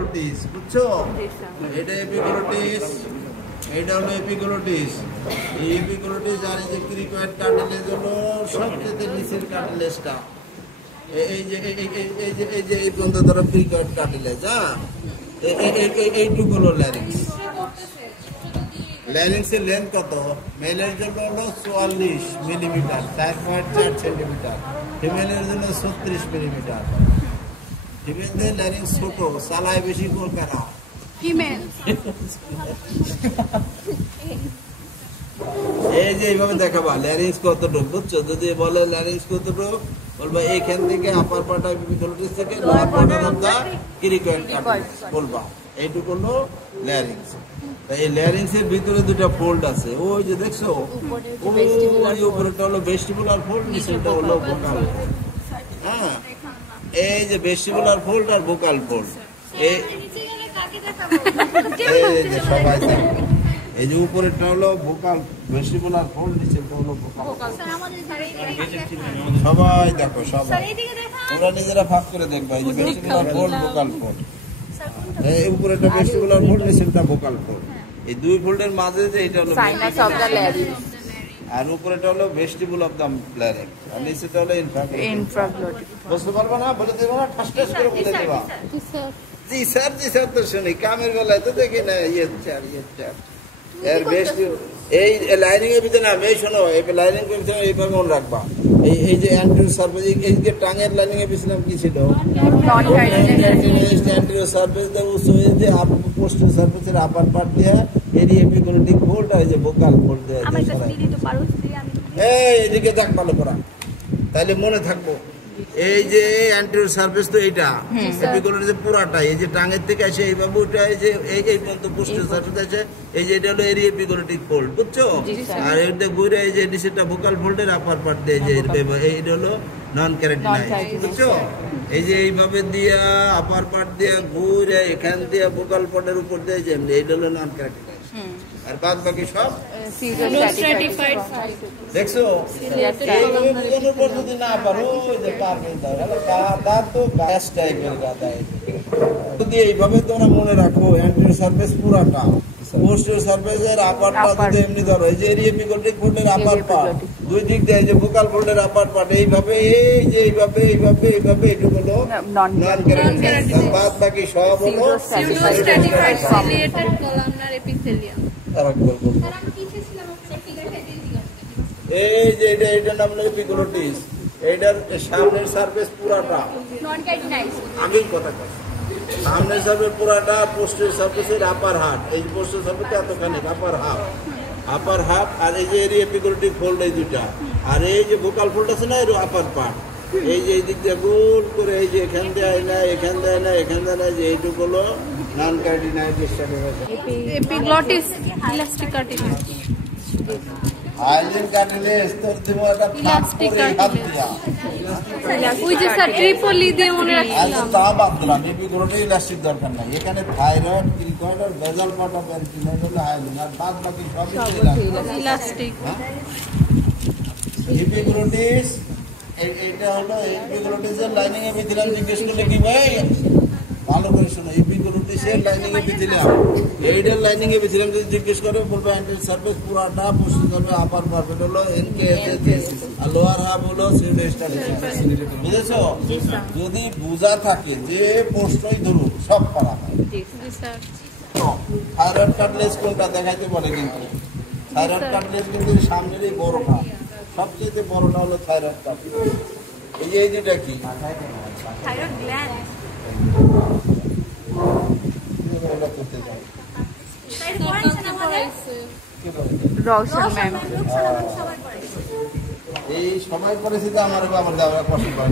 Epiglottis, বুঝছো? এটা epiglottis, এটা হলো এপিগ্লোটিস। এই এপিগ্লোটিস আর এই যে ক্রিকয়েড কার্টিলেজ হলো সবচেয়ে নিচের কার্টিলেজটা। এই যে এই পর্যন্ত ধরো ক্রিকয়েড কার্টিলেজ, হ্যাঁ, এইটুকু হলো ল্যারিংস। ল্যারিংসের লেন্থ কত? মেলের জন্য হলো 44 মিলিমিটার, 4.4 সেন্টিমিটার। ফিমেলের জন্য 36 মিলিমিটার। ফিমেলদের ল্যারিংস ছোট, চালায় বেশি কেন? ফিমেল। এই যে এইভাবে দেখাবা ল্যারিংস কতটুকু, বুঝছো? যদি বলে ল্যারিংস কতটুকু, বলবা এইখান থেকে আপার পার্ট অফ এপিগ্লোটিস থেকে lower part of the cricoid cartilage বলবা। এইটুকু হলো ল্যারিংস। এই ল্যারিংস এর ভিতরে দুটো ফোল্ড আছে, ওই যে দেখছো, ওই উপরেটা হলো ভেস্টিবুলার ফোল্ড, নিচেরটা হলো ভোকাল ফোল্ড। হ্যাঁ, এই যে ভেস্টিবুলার ফোল্ড আর ভোকাল ফোল্ড, এই যে সবাই দেখো, এই যে উপরেরটা হলো ভোকাল ভেস্টিবুলার ফোল্ড, নিচেরটা হলো ভোকাল। সবাই দেখো, সবাই তোমরা নিজেরা ভাগ করে দেখবা। এই যে ভেস্টিবুলার ফোল্ড, ভোকাল ফোল্ড, এই উপরেরটা ভেস্টিবুলার ফোল্ড, নিচেরটা ভোকাল ফোল্ড। এই দুই ফোল্ডের মাঝে যে এটা হলো সাইনাস অফ দ্য ল্যারিংস, আর উপরেটা হলো ভেস্টিবুল অফ দ্য ল্যারিংস, আর নিচেটা হলো ইনফ্রাগ্লোটিস। বুঝতে পারবা না? বলে দেবো না, ঠাস ঠাস করে বলে দেবা। জি স্যার, জি স্যার তো শুনি, কামের বেলায় তো দেখি না। এর বেস্ট এই লাইনিং এর ভিতরে না, এই শোনো, এই লাইনিং এর ভিতরে এইভাবে মনে রাখবা। এই যে অ্যান্টেরিয়র সারফেস, এই যে টাঙের লাইনিং এর পিছনে কি ছিল? অ্যান্টেরিয়র সারফেস দা উঁচু হয়ে যে পোস্টাল সারফেসের আপার পার্ট দিয়ে এরিয়া এপিগ্লোটিক ফোল্ড আর এই যে ভোকাল ফোল্ড দিয়ে এইদিকে দেখ ভালো করা, তাহলে মনে থাকবো। এই যে অ্যান্টেরিয়র সারফেস তো এইটা এপিগ্লোটিসের পুরাটা, এই যে টাঙের থেকে আসে এইভাবে ওইটা, এই যে এই পর্যন্ত পোস্টাল সারফেস আছে, এই যে এটা হলো এরিয়া এপিগ্লোটিক ফোল্ড, বুঝছো? আর এটা ঘুরে এই যে নিচেরটা ভোকাল ফোল্ডের আপার পার্ট দিয়ে যে এইটা হলো নন ক্যারাটিনাইজ, বুঝছো? এই যে এইভাবে দিয়া আপার পার্ট দিয়া ঘুরে এখান দিয়ে ভোকাল ফোল্ডের উপর দিয়ে যে এইটা হলো নন ক্যারাটিনাইজ, আর বাদ বাকি সব দেখছো। যদি না পারো যদি এইভাবে তোমরা মনে রাখো, অ্যান্টেরিয়র সারফেস পুরাটা, পোস্টেরিয়র সারফেসের আপার পার্ট যদি এমনি ধরো, এই যে এরিয়া এপিগ্লোটিক ফোল্ডের আপার পার্ট, দুই দিক দিয়ে যে ভোকাল ফোল্ডের আপার পার্ট, এইভাবে এই যে এইভাবে এইভাবে এইভাবে এটুকু হলো নন ক্যারাটিনাইজ, বাদ বাকি সব হলো স্ট্র্যাটিফাইড সিলিয়েটেড কলামনার এপিথেলিয়াম। এই যে এটা নাম হলো এপিগ্লোটিস। এইটার সামনের সারফেস পুরাটা নন ক্যারাটিনাইজ, আমি কথা কই, সামনের সারফেস পুরাটা পোস্টেরিয়র সারফেসের আপার হাফ, এই পোস্টেরিয়র সারফেসে এতখানি আপার হাফ, আর এই যে এরিয়া এপিগ্লোটিক ফোল্ড এই দুটা, আর এই যে ভোকাল ফোল্ড আছে না, এর আপার পার্ট, এই যে এই দিক দিয়ে গোল করে এই যে এখান দেয় না, এখান দেয় না, এখান দেয় না, যে এইটুকু হলো non keratinize epiglottis elastic cartilage. Hyaline cartilage তোর দিমো একটা ইলাস্টিক কার্টিলেজ, ওই যে স্যার ট্রিপলি দিয়ে মনে রাখছিলাম। তা বাদ দিলাম, এপিগ্লোটিস ইলাস্টিক দরকার নাই। এখানে থাইরয়েড, ক্রিকয়েড আর বেজাল পার্ট অফ অ্যান্টিনাইড হলো হাইলিন, আর বাদ বাকি সবই ইলাস্টিক। এপিগ্লোটিস এইটা হলো এপিগ্লোটিসের লাইনিং এর ভিতরে জিজ্ঞেস করলে কি ভাই ভালো করে শোনো, এপিগ্লোটিসের লাইনিং এর ভিতরে এইটার লাইনিং এর ভিতরে যদি জিজ্ঞেস করে বলবো অ্যান্টেরিয়র সারফেস পুরাটা, পোস্টেরিয়র সারফেস আপার পার্ট হলো এনকেএসএস, আর লোয়ার হাফ হলো সিউডোস্টাটিস। বুঝেছো? যদি বোঝা থাকে যে প্রশ্নই ধরুন সব পারা হয়। থাইরয়েড কার্টিলেজ কোনটা দেখাইতে বলে, কিন্তু থাইরয়েড কার্টিলেজ কিন্তু সামনেরই বড়টা, সবচেয়ে বড়টা হলো থাইরয়েড কার্টিলেজ। এই যে এই দুটা কি থাইরয়েড গ্ল্যান্ড, এই সবাই করেছে, আমার কষ্ট করে